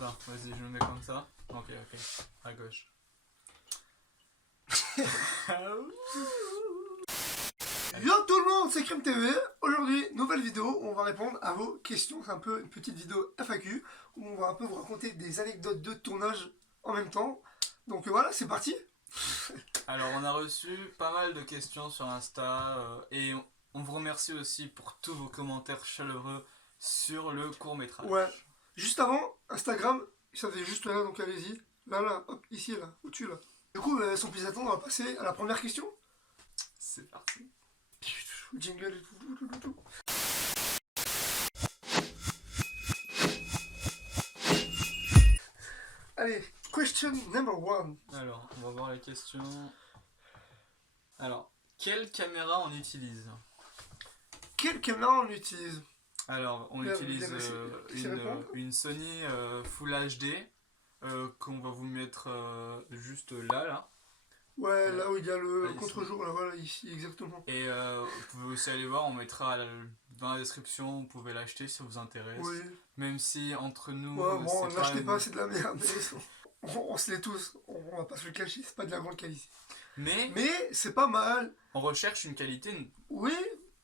Attends, vas-y, je me mets comme ça. Ok, à gauche. Yo tout le monde, c'est Crème TV. Aujourd'hui, nouvelle vidéo où on va répondre à vos questions. C'est un peu une petite vidéo FAQ où on va un peu vous raconter des anecdotes de tournage en même temps. Donc voilà, c'est parti. Alors, on a reçu pas mal de questions sur Insta et on vous remercie aussi pour tous vos commentaires chaleureux sur le court-métrage. Ouais. Juste avant, Instagram, ça fait juste là, donc allez-y. Là, hop, ici, là, au-dessus, là. Du coup, sans plus attendre, on va passer à la première question. C'est parti. Jingle et tout. Allez, question number one. Alors, on va voir les questions. Alors, quelle caméra on utilise? Quelle caméra on utilise? Alors, on utilise une Sony Full HD qu'on va vous mettre juste là. Ouais, là où il y a le contre-jour, là, voilà, ici, exactement. Et vous pouvez aussi aller voir, on mettra dans la description, vous pouvez l'acheter si ça vous intéresse. Oui. Même si entre nous. Ouais, bon, l'achetez pas, c'est de la merde. On se l'est tous, on va pas se le cacher, c'est pas de la grande qualité. Mais c'est pas mal. On recherche une qualité. Oui,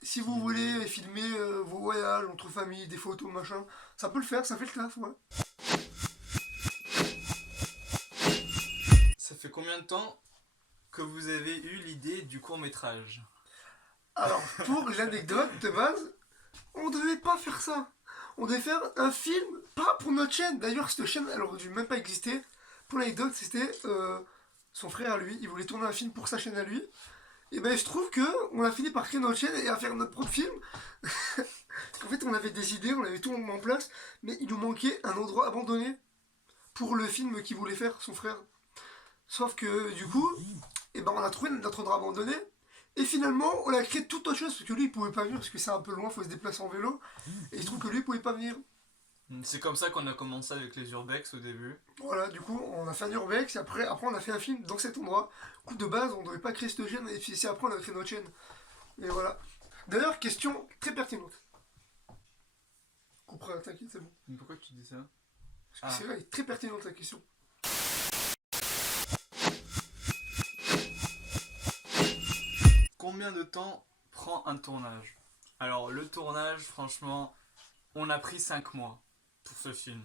si vous voulez filmer vos voyages entre familles, des photos, machin, ça peut le faire, ça fait le taf, ouais. Ça fait combien de temps que vous avez eu l'idée du court-métrage? Alors, pour l'anecdote de base, on devait pas faire ça. On devait faire un film, pas pour notre chaîne. D'ailleurs, cette chaîne, elle aurait dû même pas exister. Pour l'anecdote, c'était son frère à lui. Il voulait tourner un film pour sa chaîne à lui. Et ben, je trouve que on a fini par créer notre chaîne et à faire notre propre film. Parce qu'en fait, on avait des idées, on avait tout en place, mais il nous manquait un endroit abandonné pour le film qu'il voulait faire, son frère. Sauf que, du coup, et ben, on a trouvé notre endroit abandonné. Et finalement, on a créé toute autre chose, parce que lui, il pouvait pas venir, parce que c'est un peu loin, il faut se déplacer en vélo. Et il trouve que lui, il pouvait pas venir. C'est comme ça qu'on a commencé avec les urbex au début. Voilà, du coup, on a fait un urbex, et après on a fait un film dans cet endroit. Du coup, de base, on devait pas créer cette chaîne, et puis c'est après, on a créé notre chaîne. Et voilà. D'ailleurs, question très pertinente. Coupera, t'inquiète, c'est bon. Mais pourquoi tu dis ça? Parce que c'est vrai, elle est très pertinente, la question. Combien de temps prend un tournage? Alors, le tournage, franchement, on a pris 5 mois pour ce film.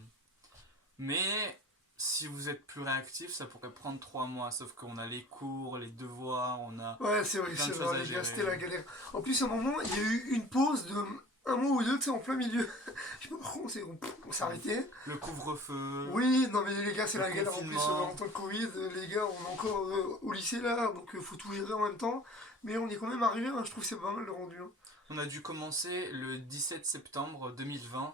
Mais si vous êtes plus réactif, ça pourrait prendre 3 mois. Sauf qu'on a les cours, les devoirs, on a. Ouais, c'est vrai, les gars, c'était la galère. En plus, à un moment, il y a eu une pause de un mois ou deux, tu sais, en plein milieu. Je sais pas pourquoi on s'est arrêté. Le couvre-feu. Oui, non, mais les gars, c'est la galère. En plus, confinement. en tant que Covid, les gars, on est encore au lycée là, donc faut tout gérer en même temps. Mais on est quand même arrivé, hein, je trouve que c'est pas mal le rendu. Hein. On a dû commencer le 17 septembre 2020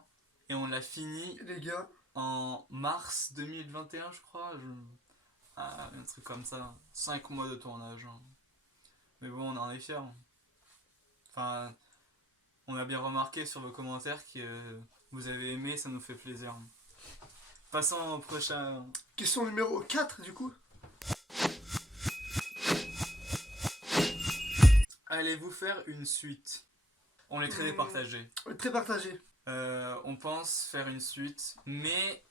et on l'a fini Les gars. en mars 2021, je crois. Un truc comme ça. 5 mois de tournage. Mais bon, on en est fiers. Enfin, on a bien remarqué sur vos commentaires que vous avez aimé, ça nous fait plaisir. Passons au prochain. Question numéro 4, du coup. Allez-vous faire une suite? On est très départagé. Très partagé. On pense faire une suite, mais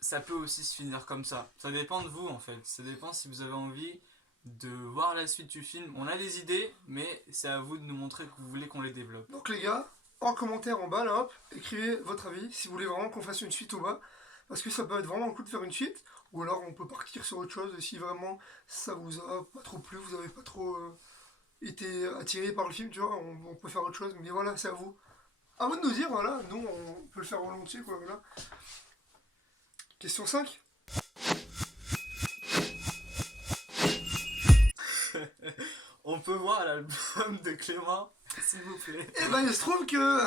ça peut aussi se finir comme ça. Ça dépend de vous en fait. Ça dépend si vous avez envie de voir la suite du film. On a des idées, mais c'est à vous de nous montrer que vous voulez qu'on les développe. Donc les gars, en commentaire en bas là, hop, écrivez votre avis si vous voulez vraiment qu'on fasse une suite ou pas. Parce que ça peut être vraiment cool de faire une suite. Ou alors on peut partir sur autre chose si vraiment ça vous a pas trop plu, vous avez pas trop été attiré par le film, tu vois, on peut faire autre chose. Mais voilà, c'est à vous. À vous de nous dire, voilà, nous on peut le faire volontiers, quoi, voilà. Question 5. On peut voir l'album de Clément, s'il vous plaît. Eh ben il se trouve que...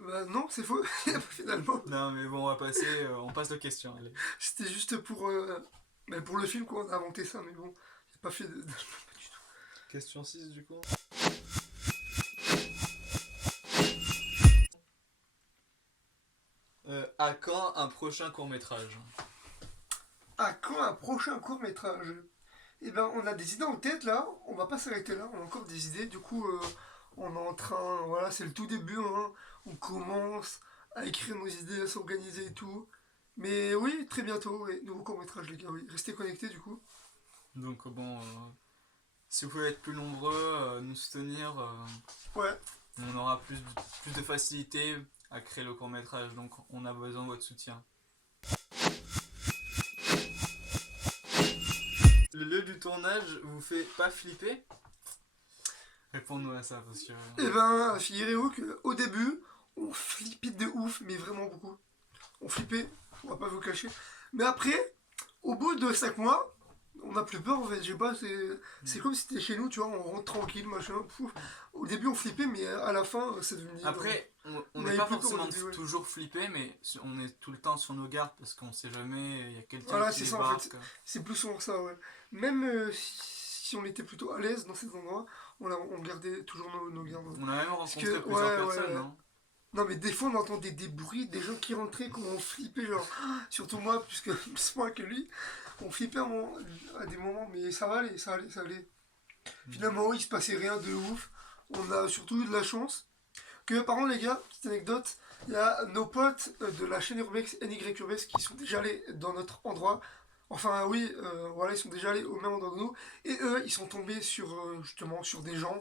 bah non, c'est faux, finalement. Non mais bon, on passe aux questions, allez. C'était juste pour le film qu'on a inventé ça, mais bon, j'ai pas fait de... Pas du tout. Question 6 du coup. À quand un prochain court-métrage? À quand un prochain court-métrage? Eh ben on a des idées en tête là, on va pas s'arrêter là, on a encore des idées, du coup on est en train, voilà, c'est le tout début, hein. On commence à écrire nos idées, à s'organiser et tout. Mais oui, très bientôt, ouais, nouveau court-métrage, les gars, oui. Restez connectés, du coup. Donc bon, si vous pouvez être plus nombreux, nous soutenir, Ouais, on aura plus de facilité à créer le court métrage. Donc on a besoin de votre soutien. Le lieu du tournage vous fait pas flipper? Réponds-nous à ça parce que... et ben, figurez-vous qu'au début, on flippait de ouf, mais vraiment beaucoup. On flippait, on va pas vous cacher. Mais après, au bout de 5 mois, on n'a plus peur en fait, je sais pas, c'est comme si c'était chez nous, tu vois, on rentre tranquille, machin. Pouf. Au début on flippait, mais à la fin c'est devenu. Après, on on n'est avait pas plus peur au forcément début, ouais. toujours flippé, mais on est tout le temps sur nos gardes parce qu'on sait jamais, il y a quelqu'un Voilà, qui c'est ça en fait, débarque. c'est plus souvent ça, ouais. Même si on était plutôt à l'aise dans ces endroits, on gardait toujours nos gardes. Ouais. On a même Parce rencontré que, plusieurs ouais, personnes, ouais. non? Non, mais des fois on entendait des bruits, des gens qui rentraient, qu'on flippait, genre, surtout moi, puisque plus moi que lui, on flippait à des moments, mais ça allait, ça allait, ça allait. Finalement, il se passait rien de ouf. On a surtout eu de la chance. Que, par contre, les gars, petite anecdote, il y a nos potes de la chaîne Urbex, NY Urbex, qui sont déjà allés dans notre endroit. Enfin, oui, voilà, ils sont déjà allés au même endroit que nous. Et eux, ils sont tombés sur, justement, sur des gens,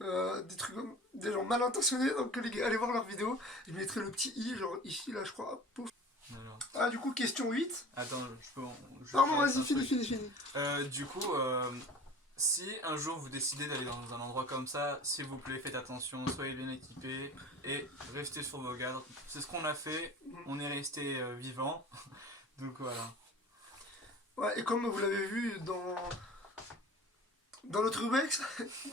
des gens mal intentionnés. Donc, les gars, allez voir leurs vidéos. Je mettrai le petit i, genre ici, là, je crois. Pouf. Alors. Ah, du coup, question 8. Attends, je Pardon, classe vas-y, un fini, truc. fini, fini. Du coup, si un jour vous décidez d'aller dans un endroit comme ça, s'il vous plaît, faites attention, soyez bien équipés et restez sur vos gardes. C'est ce qu'on a fait, on est resté vivant. Donc voilà. Ouais, et comme vous l'avez vu dans notre Urbex,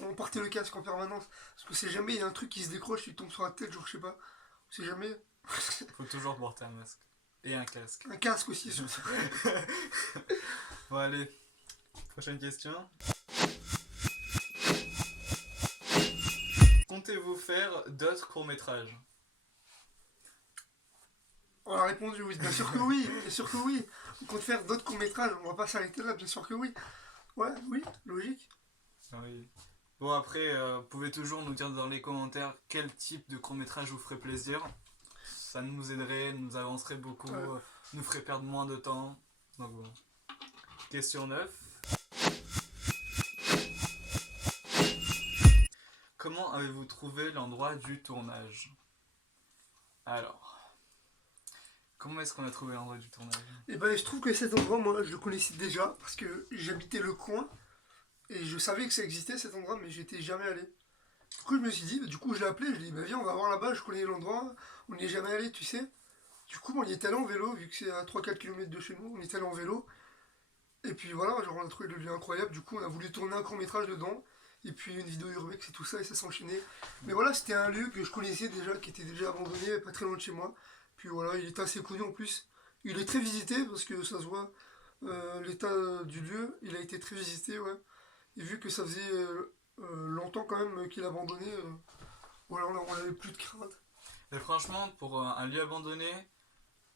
on portait le casque en permanence. Parce que c'est jamais, il y a un truc qui se décroche, tu tombes sur la tête, genre je sais pas. C'est jamais. Faut toujours porter un masque et un casque. Un casque aussi, surtout. Bon allez, prochaine question. Comptez-vous faire d'autres courts-métrages? On a répondu oui, bien sûr que oui, bien sûr que oui. On compte faire d'autres courts-métrages, on va pas s'arrêter là, bien sûr que oui. Ouais, oui, logique. Oui. Bon après, vous pouvez toujours nous dire dans les commentaires quel type de court-métrage vous ferait plaisir. Ça nous aiderait, nous avancerait beaucoup, Ouais. nous ferait perdre moins de temps. Donc bon. Question 9. Comment avez-vous trouvé l'endroit du tournage? Alors, comment est-ce qu'on a trouvé l'endroit du tournage? Et ben, je trouve que cet endroit, moi, je le connaissais déjà, parce que j'habitais le coin, et je savais que ça existait cet endroit, mais j'étais jamais allé. Du coup, je me suis dit, du coup, je l'ai appelé, je lui ai dit, bah viens, on va voir là-bas, je connais l'endroit, on n'y est jamais allé, tu sais. Du coup, on y est allé en vélo, vu que c'est à 3-4 km de chez nous, on est allé en vélo. Et puis voilà, genre on a trouvé le lieu incroyable, du coup on a voulu tourner un court métrage dedans, et puis une vidéo urbex et tout ça, et ça s'enchaînait. Mais voilà, c'était un lieu que je connaissais déjà, qui était déjà abandonné, pas très loin de chez moi. Puis voilà, il est assez connu en plus. Il est très visité, parce que ça se voit, l'état du lieu, il a été très visité, ouais. Et vu que ça faisait longtemps quand même qu'il abandonnait, voilà, on avait plus de crainte. Mais franchement, pour un lieu abandonné,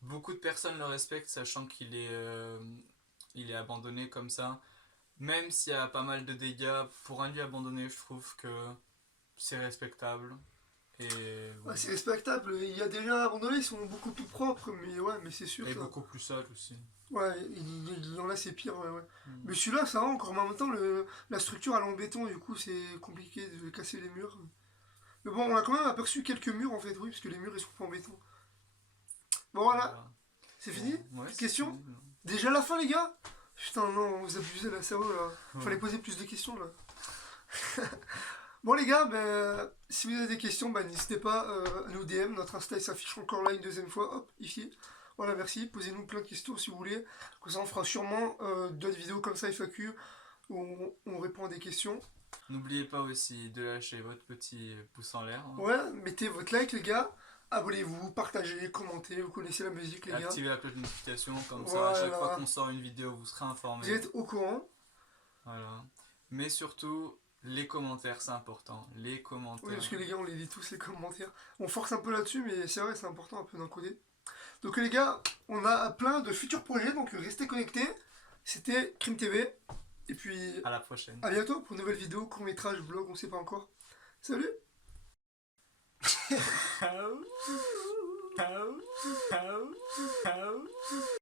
beaucoup de personnes le respectent, sachant il est abandonné comme ça. Même s'il y a pas mal de dégâts, pour un lieu abandonné, je trouve que c'est respectable. Et, Ouais, c'est respectable, il y a des lieux abandonnés, ils sont beaucoup plus propres, mais ouais, mais c'est sûr et ça. beaucoup plus sale aussi. Ouais, il y en a, c'est pire, ouais, ouais. Mm. Mais celui-là, ça va encore, mais en même temps, la structure elle est en béton, du coup, c'est compliqué de casser les murs. Mais bon, on a quand même aperçu quelques murs, en fait, oui, parce que les murs, ils sont pas en béton. Bon, voilà, Voilà. c'est fini? Ouais, Petite c'est question? fini. Déjà la fin, les gars? Putain, non, vous abusez, là, sérieux, là. Ouais. Fallait poser plus de questions, là. Bon, les gars, ben, si vous avez des questions, ben, n'hésitez pas à nous DM. Notre Insta, il s'affiche encore là une deuxième fois, hop, ici. Voilà, merci. Posez-nous plein de questions si vous voulez. Comme ça, on fera sûrement d'autres vidéos comme ça, FAQ, où on répond à des questions. N'oubliez pas aussi de lâcher votre petit pouce en l'air. Ouais, mettez votre like, les gars. Abonnez-vous, partagez, commentez. Vous connaissez la musique, les gars. Activez la cloche de notification, comme ça, à chaque Voilà. fois qu'on sort une vidéo, vous serez informé. Vous êtes au courant. Voilà. Mais surtout, les commentaires, c'est important. Les commentaires. Oui, parce que les gars, on les lit tous, les commentaires. On force un peu là-dessus, mais c'est vrai, c'est important un peu d'un côté. Donc les gars, on a plein de futurs projets, donc restez connectés. C'était Crime TV. Et puis, À la prochaine. à bientôt pour une nouvelle vidéo, court-métrage, vlog, on sait pas encore. Salut! Ciao. Ciao. Ciao. Ciao.